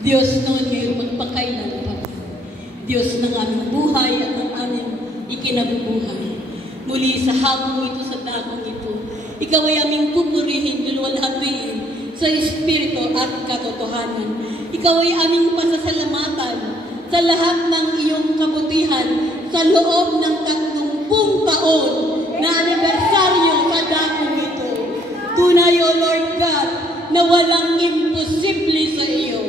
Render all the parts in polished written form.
Diyos noon ngayon magpakailan pa. Diyos ng aming buhay at ng aming ikinabubuhay. Muli sa hapon ito, sa dakong ito, Ikaw ay aming pupurihin, luluwalhatiin sa Espiritu at katotohanan. Ikaw ay aming pasasalamatan sa lahat ng iyong kabutihan sa loob ng 30 taon na anibersaryo sa dakong ito. Tunay, O Lord God, na walang imposible sa iyo.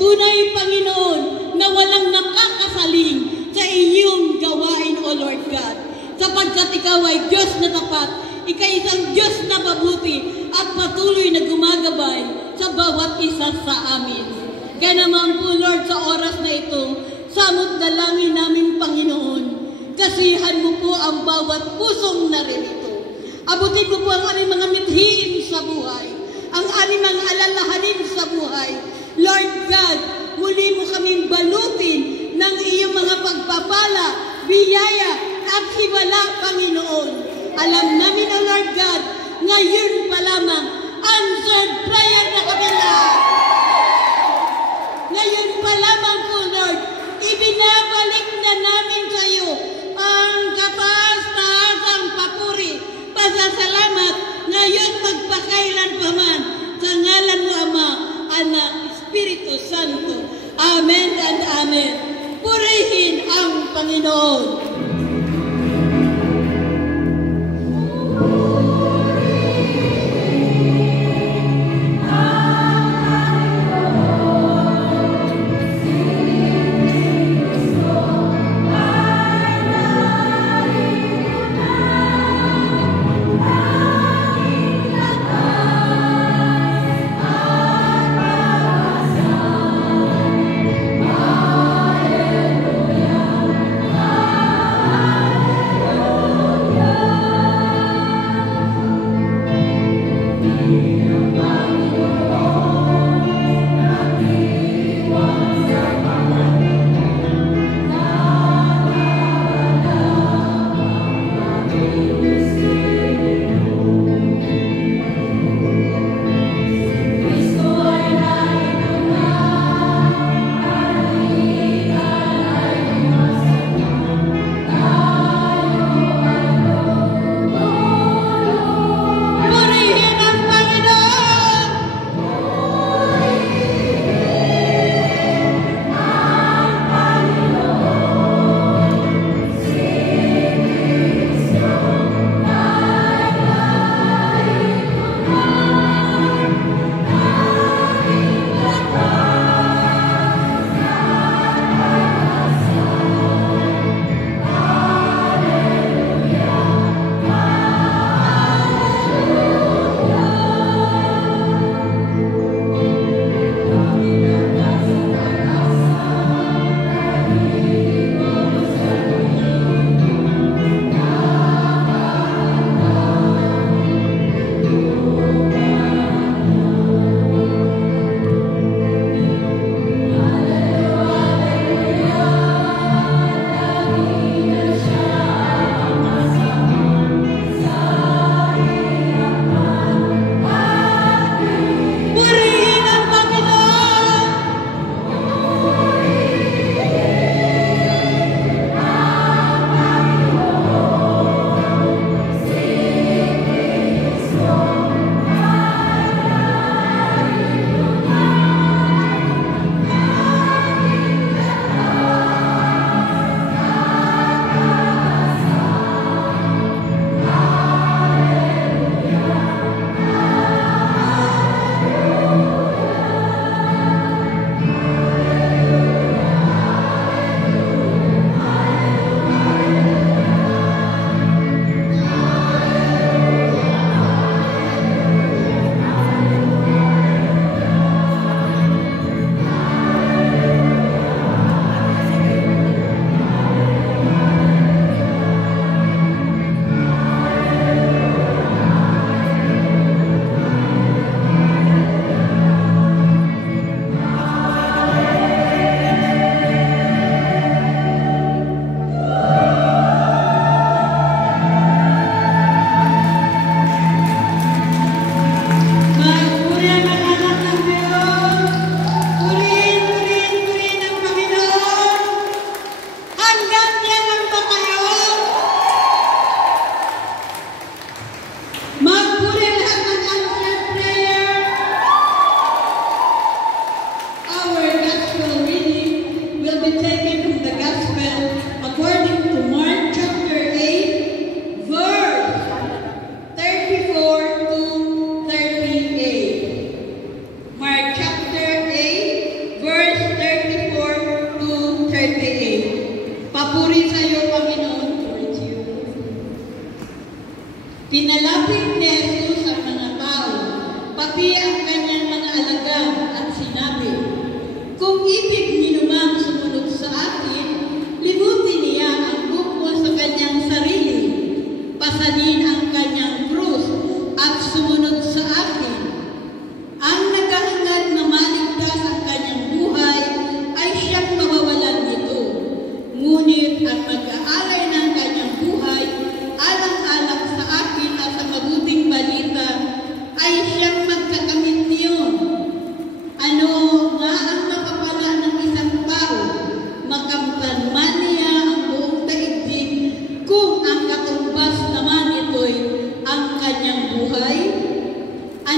Tunay, Panginoon, na walang nakakasaling sa iyong gawain, O Lord God. Sapagkat ikaw ay Diyos na tapat, ikaw-isang Diyos na mabuti at patuloy na gumagabay sa bawat isa sa amin. Kaya naman po, Lord, sa oras na ito, samot dalangin namin, Panginoon, kasihan mo po ang bawat pusong naririto. Abutin mo po ang aming mga mithiin sa buhay, ang aming mga alalahanin sa buhay. Lord God, muli mo kaming balutin ng iyong mga pagpapala, biyaya at hibala, Panginoon. Alam namin, O Lord God, ngayon pa lamang, answered prayer na kami lahat. Ngayon pa lamang po, Lord, ibinabalik na namin sa iyo ang kataas-taasang papuri, pasasalamat, ngayon magpakailan pa man, sa ngalan mo, Ama, Anak, Espiritu Santo. Amen and Amen. Purihin ang Panginoon. Purihin ang Panginoon!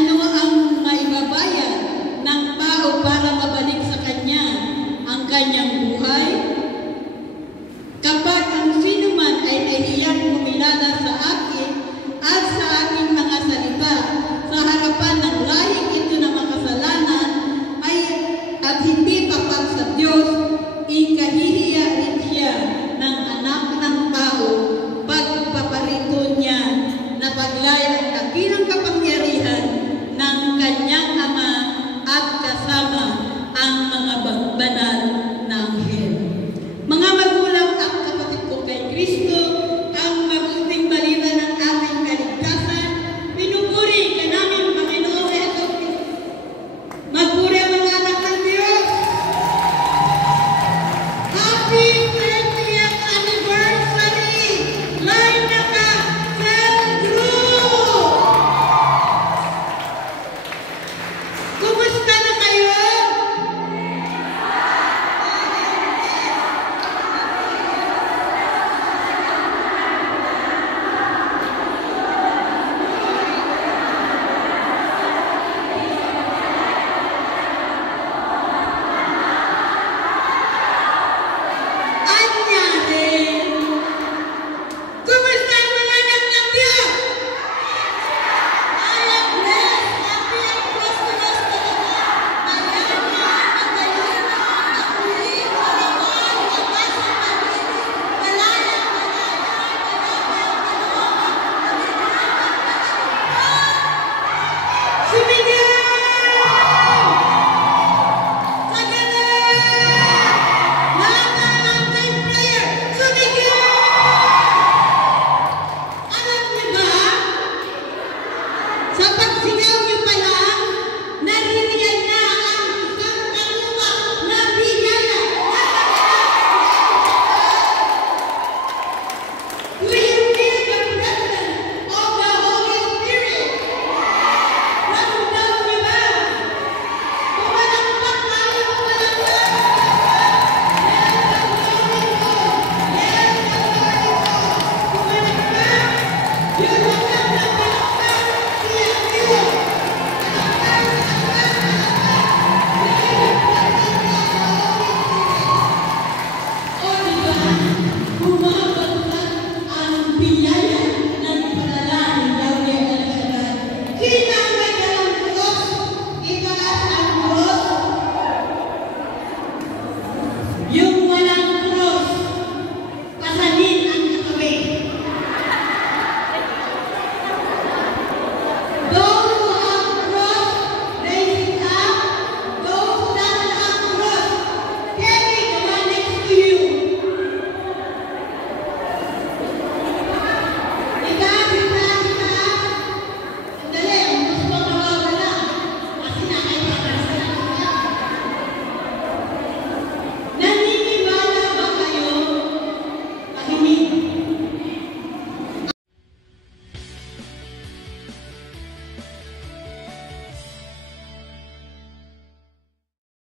ano ang